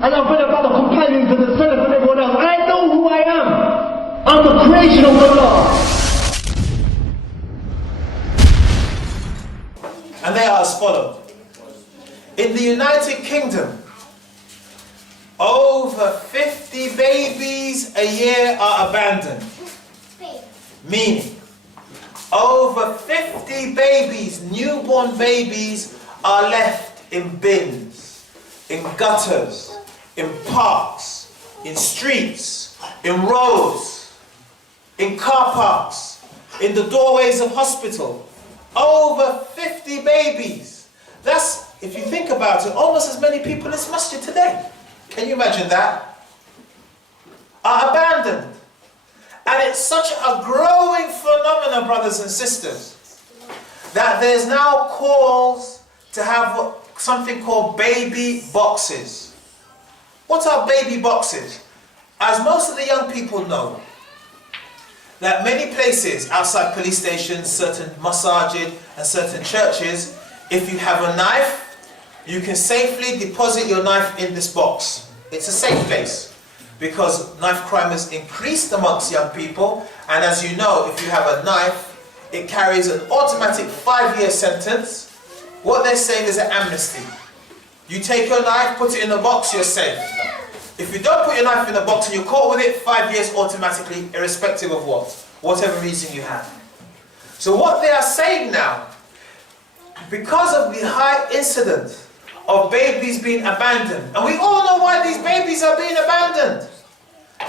and I've read about the companions and the Salaf and everyone else. I know who I am. I'm the creation of Allah. And they are as follows. In the United Kingdom, over 50 babies a year are abandoned. Meaning, over 50 babies, newborn babies, are left in bins, in gutters, in parks, in streets, in roads, in car parks, in the doorways of hospital. Over 50 babies. That's, if you think about it, almost as many people as masjid today. Can you imagine that? Are abandoned. And it's such a growing phenomenon, brothers and sisters, that there's now calls to have something called baby boxes. What are baby boxes? As most of the young people know, that many places outside police stations, certain masajid and certain churches, if you have a knife, you can safely deposit your knife in this box. It's a safe place because knife crime has increased amongst young people, and as you know, if you have a knife, it carries an automatic 5-year sentence. What they're saying is an amnesty. You take your knife, put it in a box, you're safe. If you don't put your knife in a box and you're caught with it, 5 years automatically, irrespective of what? Whatever reason you have. So what they are saying now, because of the high incidence of babies being abandoned, and we all know why these babies are being abandoned.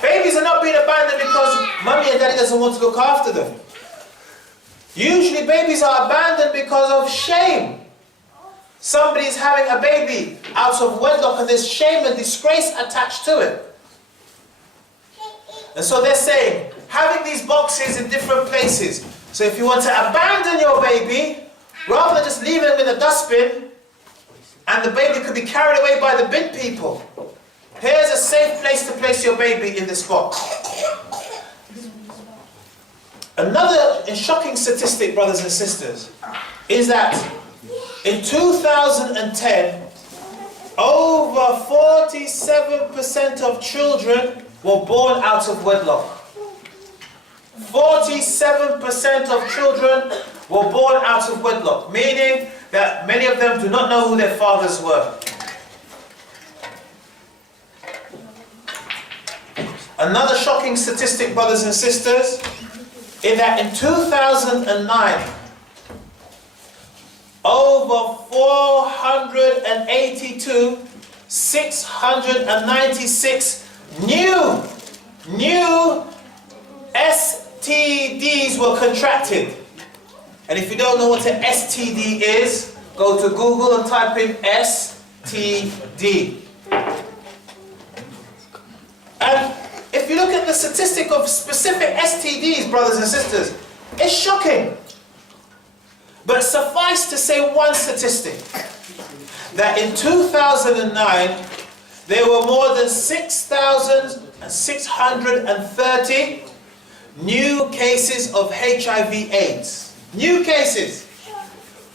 Babies are not being abandoned because mommy and daddy doesn't want to look after them. Usually babies are abandoned because of shame. Somebody is having a baby out of wedlock and there's shame and disgrace attached to it. And so they're saying, having these boxes in different places. So if you want to abandon your baby, rather than just leaving them in a dustbin, and the baby could be carried away by the bin people, here's a safe place to place your baby in this box. Another shocking statistic, brothers and sisters, is that in 2010, over 47% of children were born out of wedlock. 47% of children were born out of wedlock, meaning that many of them do not know who their fathers were. Another shocking statistic, brothers and sisters, is that in 2009, over 696 new STDs were contracted. And if you don't know what an STD is, go to Google and type in STD. And if you look at the statistic of specific STDs, brothers and sisters, it's shocking. But suffice to say one statistic, that in 2009, there were more than 6,630 new cases of HIV/AIDS. New cases.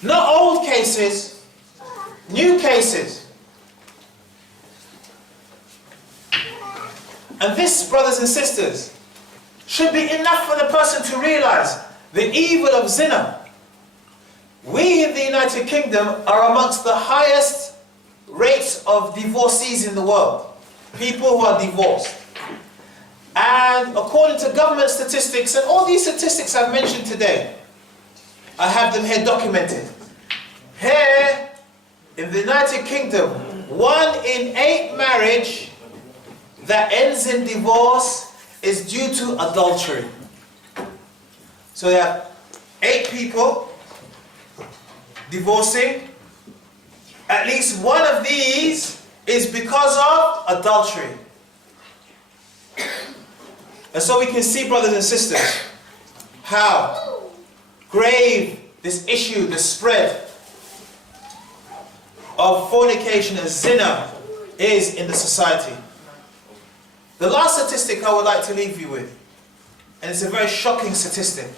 Not old cases. New cases. And this, brothers and sisters, should be enough for the person to realize the evil of zina. We in the United Kingdom are amongst the highest rates of divorcees in the world. People who are divorced. And according to government statistics, and all these statistics I've mentioned today, I have them here documented. Here, in the United Kingdom, 1 in 8 marriage that ends in divorce is due to adultery. So there are 8 people divorcing. At least one of these is because of adultery. And so we can see, brothers and sisters, how grave this issue, the spread of fornication and zina is in the society. The last statistic I would like to leave you with, and it's a very shocking statistic,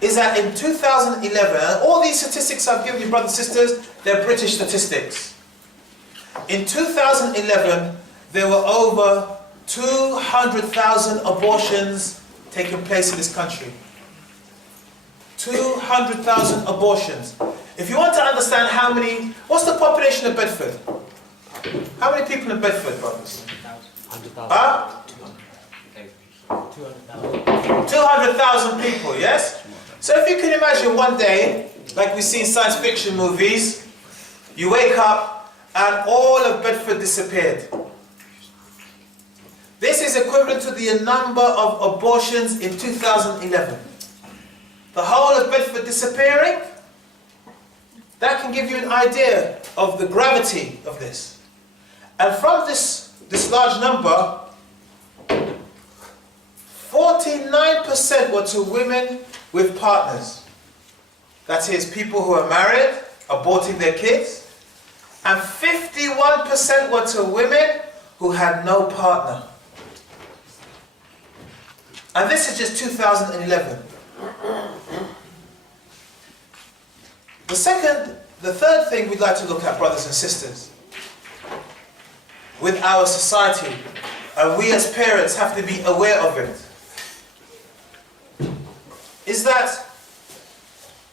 is that in 2011, and all these statistics I've given you, brothers and sisters, they're British statistics. In 2011, there were over 200,000 abortions taking place in this country. 200,000 abortions. If you want to understand how many, what's the population of Bedford? How many people in Bedford, brothers? 100,000. 200,000 people, yes? So if you can imagine one day, like we see in science fiction movies, you wake up and all of Bedford disappeared. This is equivalent to the number of abortions in 2011. The whole of Bedford disappearing, that can give you an idea of the gravity of this. And from this large number, 49% were to women with partners. That is, people who are married, aborting their kids. And 51% were to women who had no partner. And this is just 2011. The third thing we'd like to look at, brothers and sisters, with our society, and we as parents have to be aware of it, is that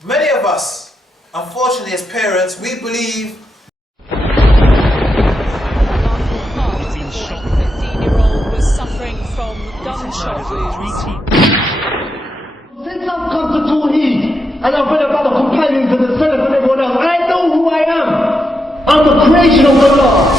many of us, unfortunately as parents, we believe A 15-year-old was suffering from gunshot wounds. Since I've come to Tawheed and I've read about the companions and the Salaf and everyone else, I know who I am. I'm the creation of Allah.